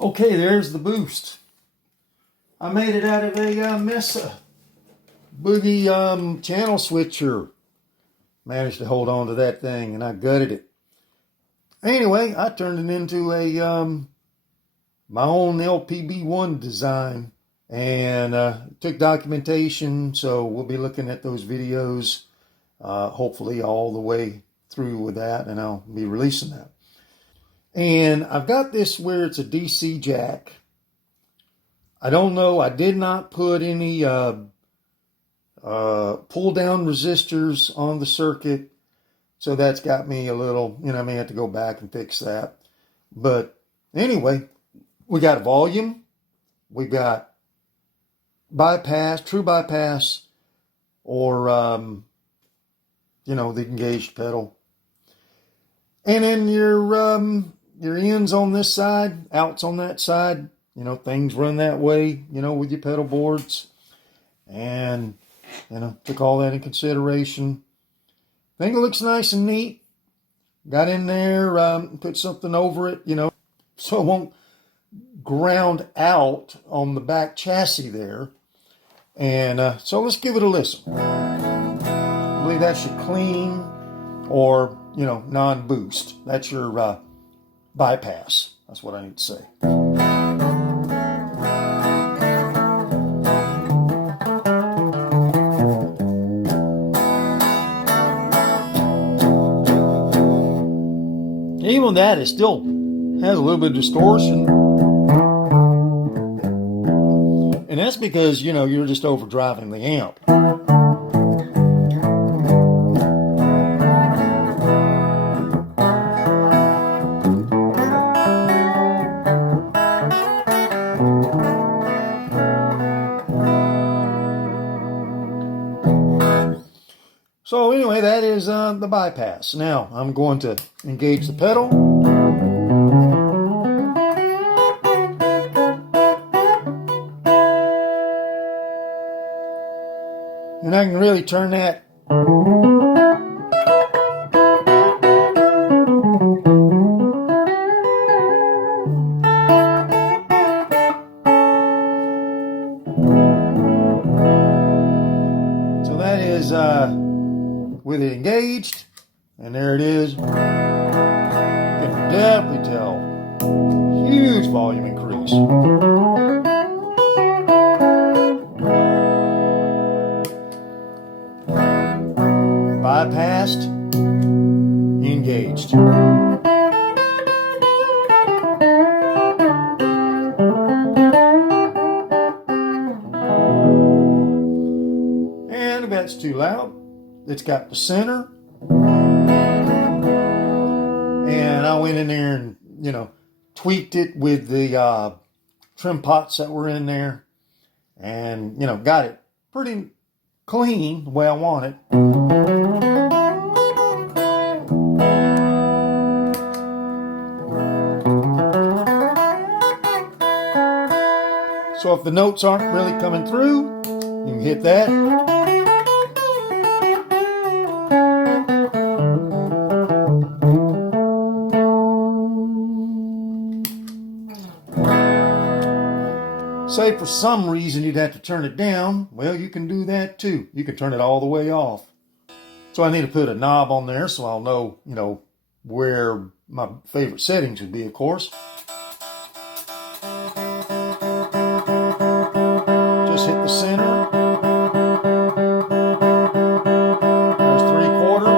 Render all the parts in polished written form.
Okay, there's the boost. I made it out of a Mesa Boogie channel switcher. Managed to hold on to that thing and I gutted it. Anyway, I turned it into a my own LPB1 design and took documentation, so we'll be looking at those videos hopefully all the way through with that, and I'll be releasing that. And I've got this where it's a DC jack. I don't know, I did not put any pull down resistors on the circuit, so that's got me a little, I may have to go back and fix that. But anyway, we got volume, we got bypass, true bypass, or the engaged pedal. And then your ins on this side, outs on that side, things run that way, with your pedal boards. And, took all that in consideration. I think it looks nice and neat. Got in there, put something over it, so it won't ground out on the back chassis there. And so let's give it a listen. I believe that's your clean or, non-boost. That's your bypass. That's what I need to say. Even that, it still has a little bit of distortion. And that's because, you're just overdriving the amp. So anyway, that is the bypass. Now I'm going to engage the pedal. And I can really turn that so that is with it engaged, and there it is. You can definitely tell huge volume increase. Bypassed, engaged. And if that's too loud, it's got the center. And I went in there and, tweaked it with the trim pots that were in there. And, got it pretty clean the way I want it. So if the notes aren't really coming through, you can hit that. Say for some reason you'd have to turn it down, well, you can do that too. You can turn it all the way off. So I need to put a knob on there so I'll know, where my favorite settings would be, of course. Just hit the center. There's 3/4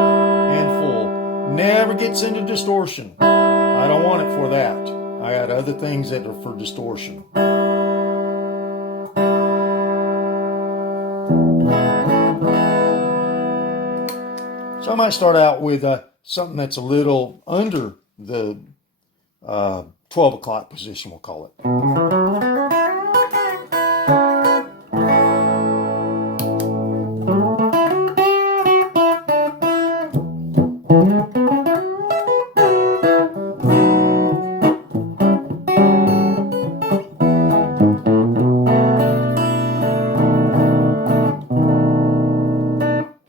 and full. Never gets into distortion. I don't want it for that. I got other things that are for distortion. So I might start out with something that's a little under the 12 o'clock position, we'll call it.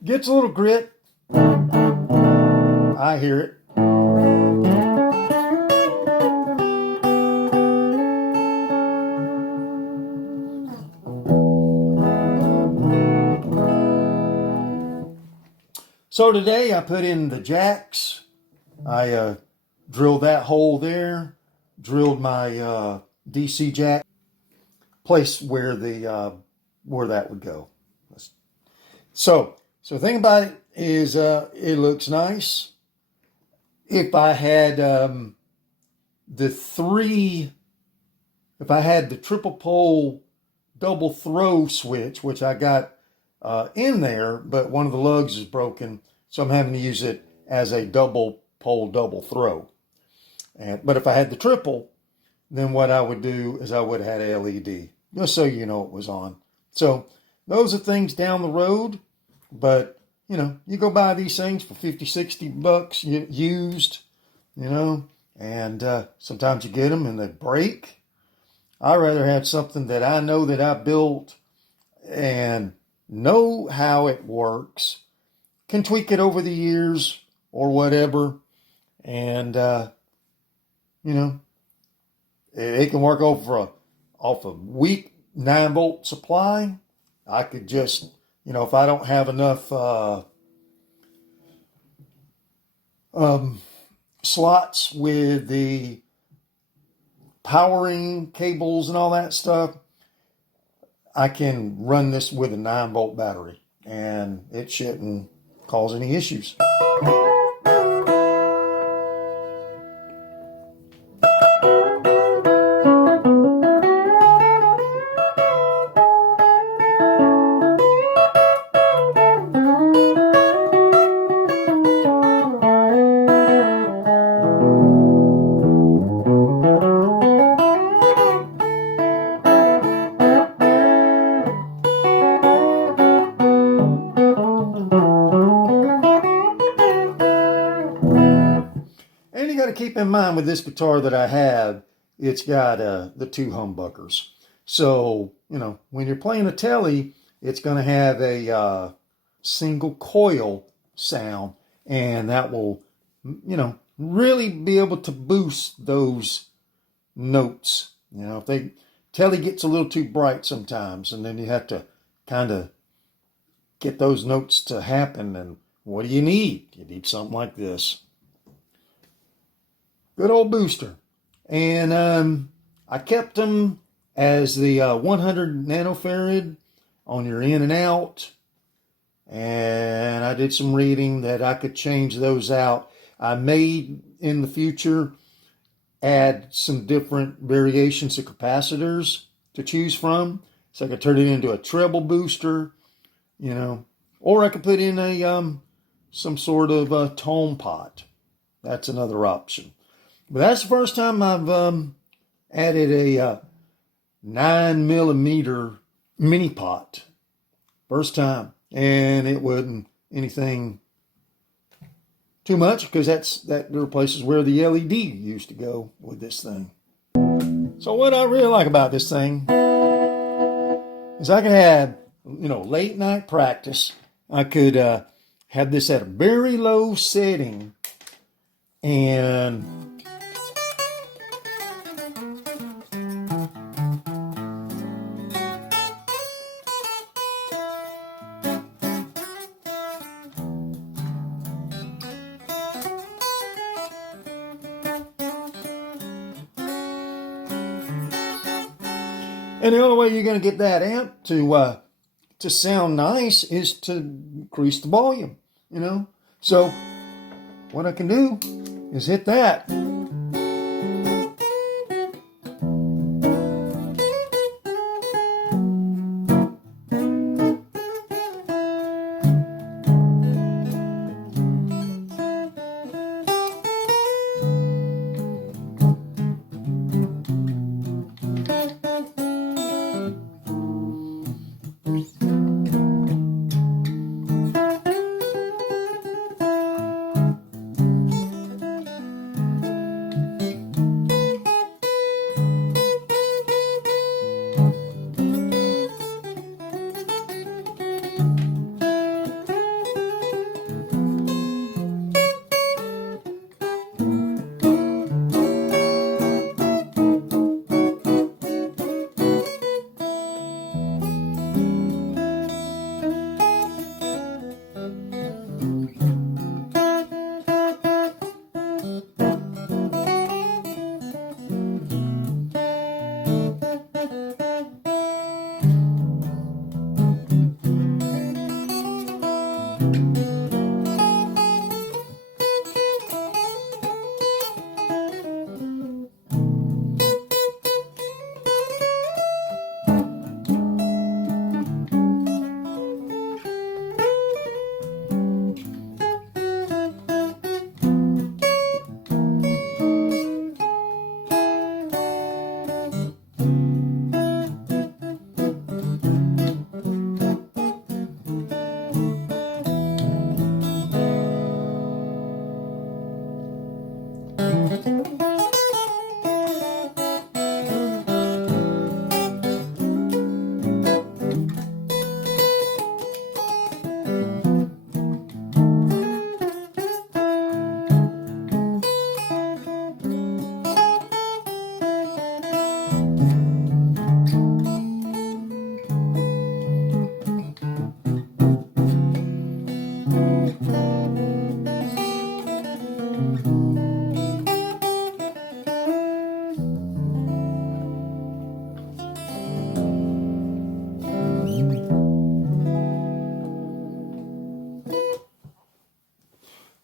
Gets a little grit. I hear it. So today I put in the jacks. I drilled that hole there, drilled my DC jack, place where where that would go. So the thing about it is it looks nice. If I had if I had the triple pole double throw switch, which I got in there, but one of the lugs is broken, so I'm having to use it as a double pole double throw. But if I had the triple, then what I would do is I would have had a LED, just so you know it was on. So those are things down the road, but you know, you go buy these things for 50, 60 bucks used, you know, and sometimes you get them and they break. I'd rather have something that I know that I built and know how it works, can tweak it over the years or whatever, and you know, it can work off a weak 9-volt supply. I could just, you know, if I don't have enough slots with the powering cables and all that stuff, I can run this with a 9-volt battery and it shouldn't cause any issues. And you got to keep in mind with this guitar that I have, it's got the 2 humbuckers. So, you know, when you're playing a telly, it's going to have a single coil sound, and that will, you know, really be able to boost those notes. You know, if the telly gets a little too bright sometimes, and then you have to kind of get those notes to happen. And what do you need? You need something like this. Good old booster. And I kept them as the 100 nanofarad on your in and out. And I did some reading that I could change those out. I may, in the future, add some different variations of capacitors to choose from. So I could turn it into a treble booster, you know, or I could put in a some sort of tone pot. That's another option. But that's the first time I've added a 9mm mini pot. First time. And it wasn't anything too much, because that replaces where the LED used to go with this thing. So what I really like about this thing is I could have, you know, late night practice. I could have this at a very low setting and the only way you're going to get that amp to sound nice is to increase the volume, you know. So what I can do is hit that.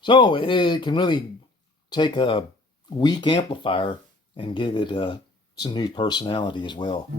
So it can really take a weak amplifier and give it some new personality as well.